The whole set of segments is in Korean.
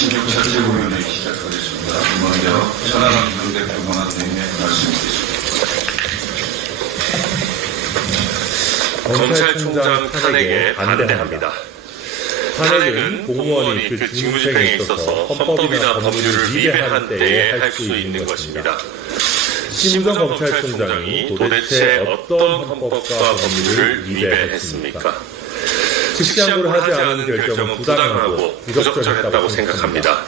신경찰 제보위원회 시작하겠습니다. 먼저 천하람 당대표 권한대행의 말씀드리겠습니다. 검찰총장 탄핵에 반대합니다. 탄핵은 공무원이 그 직무집행에 있어서 헌법이나 법률을 위배한 때에 할 수 있는 것입니다. 심우정 검찰총장이 도대체 어떤 헌법과 법률을 위배했습니까? 즉시함으로 하지 않은 결정은 부당하고 부적절했다고 생각합니다.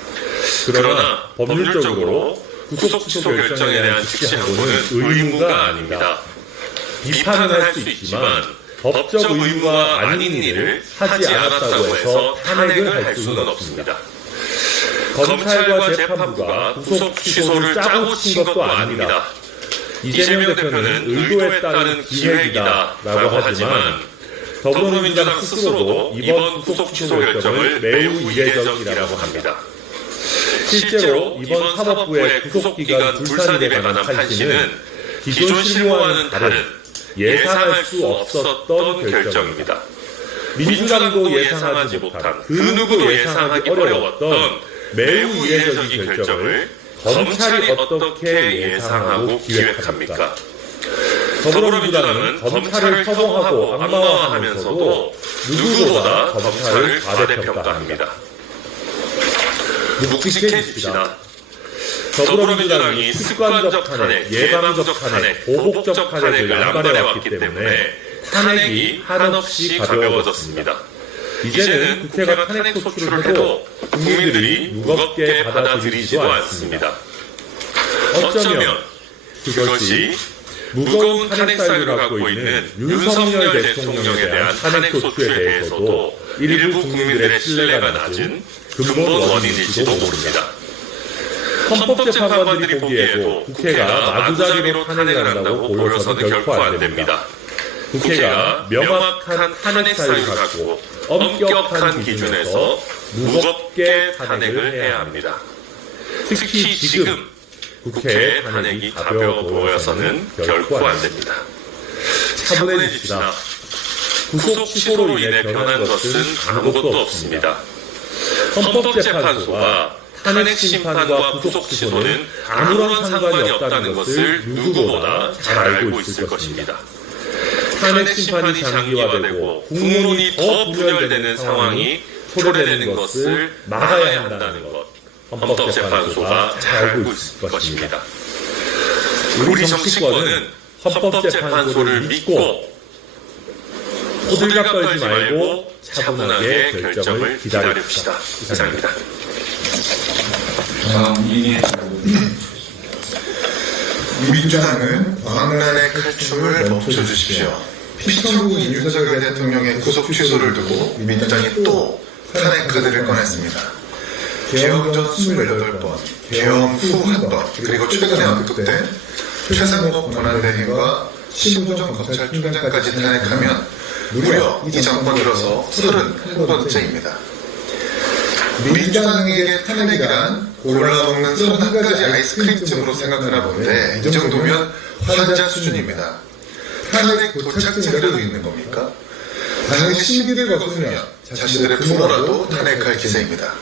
그러나 법률적으로 구속 취소 결정에 대한 즉시함고는 의무가 아닙니다. 비판은 할 수 있지만 법적 의무가 아닌 일을 하지 않았다고 해서 탄핵을 할 수는 없습니다. 검찰과 재판부가 구속 취소를 짜고 친 것도 아닙니다. 이재명 대표는 의도에 따른 기획이다라고 하지만 더불어민주당 스스로도 이번 구속 취소 결정을 매우 이례적이라고 합니다. 실제로 이번 사법부의 구속기간 불산입에 관한 판시는 기존 실무와는 다른 예상할 수 없었던 결정입니다. 민주당도 예상하지 못한 그 누구도 예상하기 어려웠던 매우 이례적인 결정을 검찰이 어떻게 예상하고 기획합니까? 더불어민주당은 검찰을 혐오하고 악마화하면서도 누구보다 검찰을 과대평가합니다. 묵직해집시다. 더불어민주당이 습관적 탄핵, 예방적 탄핵, 보복적 탄핵을 남발해왔기 때문에 탄핵이 한없이 가벼워졌습니다. 이제는 국회가 탄핵 소추를 해도 국민들이 무겁게 받아들이지도 않습니다. 어쩌면 그것이 무거운 탄핵 사유를 갖고 있는 윤석열 대통령에 대한 탄핵 소추에 대해서도 일부 국민들의 신뢰가 낮은 근본 원인일지도 모릅니다. 헌법재판관들이 보기에도 국회가 마구잡이로 탄핵을 한다고 보여서는 결코 안 됩니다. 국회가 명확한 탄핵 사유를 갖고 엄격한 기준에서 무겁게 탄핵을 해야 합니다. 특히 지금 국회의 탄핵이 가벼워 보여서는 결코 안 됩니다. 차분해집시다. 구속 취소로 인해 변한 것은 아무것도 없습니다. 헌법재판소가 탄핵 심판과 구속 취소는 아무런 상관이 없다는 것을 누구보다 잘 알고 있을 것입니다. 탄핵 심판이 장기화되고 국론이 더 분열되는 상황이 초래되는 것을 막아야 한다는 것, 헌법재판소가 잘 알고 있을 것입니다. 우리 정치권은 헌법재판소를 믿고 호들갑 떨지 말고 차분하게 결정을 기다립시다. 이상입니다. 민주당은 광란의 칼춤을 멈춰주십시오. 피청구 윤석열 대통령의 구속 취소를 두고 민주당이 또 탄핵 카드를 꺼냈습니다. 개헌 전 28번, 개헌 후 1번, 그리고 최근에 언급 때 최상목 권한대행과 심우정 검찰총장까지 탄핵하면 무려 이 정권 들어서 31번째입니다. 민주당에게 탄핵이란 골라먹는 31가지 아이스크림쯤으로 생각하나 본데 이 정도면 환자 수준입니다. 탄핵 도착증이라도 있는 겁니까? 당연히 심기를 거스르며 자신들의 부모라도 탄핵할 기세입니다.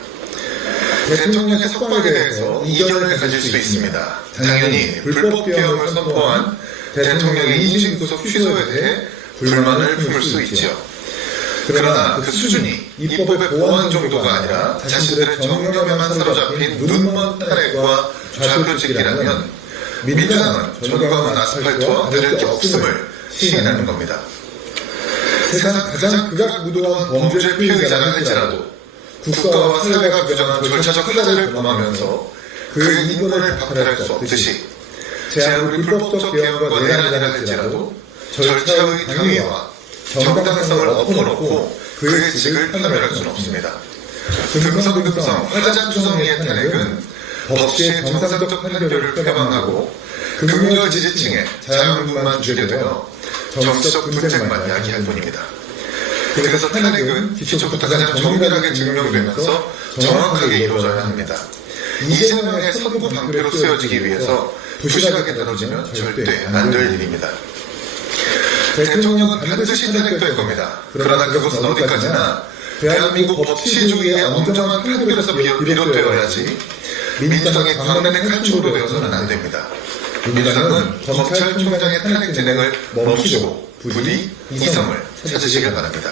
대통령의 석방에 대해서 이견을 가질 수 있습니다. 당연히 불법 개헌을 선포한 대통령의 임시구속 취소에 대해 불만을 품을 수 있죠. 그러나 그 수준이 입법의 보완 정도가 아니라 자신들의 정념에만 사로잡힌 눈먼 탄핵과 좌표찍기라면 민주당은 전광훈 아스팔트와 다를 게 없음을 시인하는 겁니다. 세상 가장 극악무도한 범죄 피해자라 할지라도 국가와 사회가 규정한 절차적 하자를 범하면서 그의 인권을 박탈할 수 없듯이 제아무리 불법적 개헌과 내란이라 할지라도 절차의 당위와 정당성을 엎어놓고 그의 직을 판별할 수는 없습니다. 듬성듬성 화자투성이의 탄핵은 법치의 정상적 판결을 표방하고 극렬 지지층의 자유분만 주게 되어 정치적 분쟁만 야기할 뿐입니다. 그래서 탄핵은 기초부터 가장 정밀하게 증명되면서 정확하게 이루어져야 합니다. 이재명의 선거 방패로 쓰여지기 위해서 부실하게 다뤄지면 절대 안 될 일입니다. 대통령은 반드시 탄핵될 겁니다. 그러나 그것은 어디까지나 대한민국 법치주의의 엄정한 판결에서 비롯되어야지 민주당의 광란의 칼춤으로 되어서는 안 됩니다. 민주당은 검찰총장의 탄핵 진행을 멈추고 부디 이성을 찾으시길 바랍니다.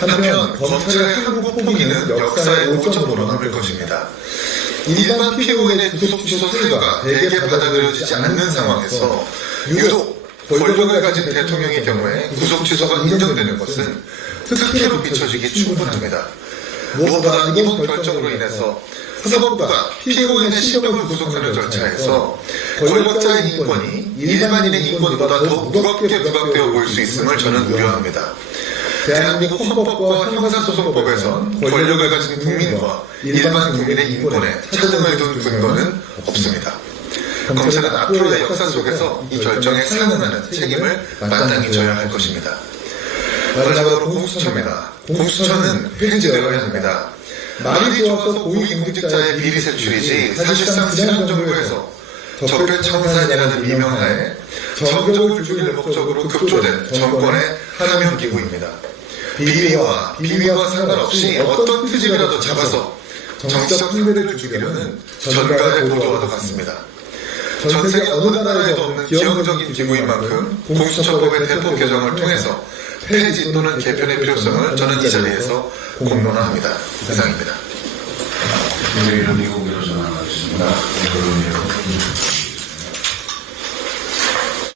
한편 검찰의 항고 포기는 역사의 오점으로 남을 것입니다. 일반 피고인의 구속 취소 사유가 대개 받아들여지지 않는 상황에서 유독 권력을 가진 대통령의 경우에 구속 취소가 인정되는 것은 특혜로 비춰지기 충분합니다. 무엇보다 이번 결정으로 인해서 사법부가 피고인의 신병을 구속하는 절차에서 권력자의 인권이 일반인의 인권보다 더 무겁게 부각되어 보일 수 있음을 저는 우려합니다. 대한민국 헌법과 형사소송법에선 권력을 가진 국민과 일반 국민의 인권에 차등을 둔 근거는 없습니다. 검찰은 앞으로의 역사 속에서 이 결정에 상응하는 책임을 마땅히 져야 할 것입니다. 마지막으로 공수처입니다. 공수처는 폐지되어야 합니다. 말이 좋아서 고위공직자의 비리 색출이지 사실상 지난 정부에서 적폐청산이라는 미명하에 정적을 줄일 목적으로 급조된 정권의 하명기구입니다. 비위와 상관없이 어떤 트집이라도 잡아서 정치적 상대를 죽이려는 전가의 보도와도 같습니다. 전세계 어느 나라에도 없는 기형적인 기구인 만큼 공수처법의 대폭 개정을 통해서 폐지 또는 개편의 필요성을 저는 이 자리에서 공론화합니다. 이상입니다. 네, 이런 미국으로 전화하겠습니다.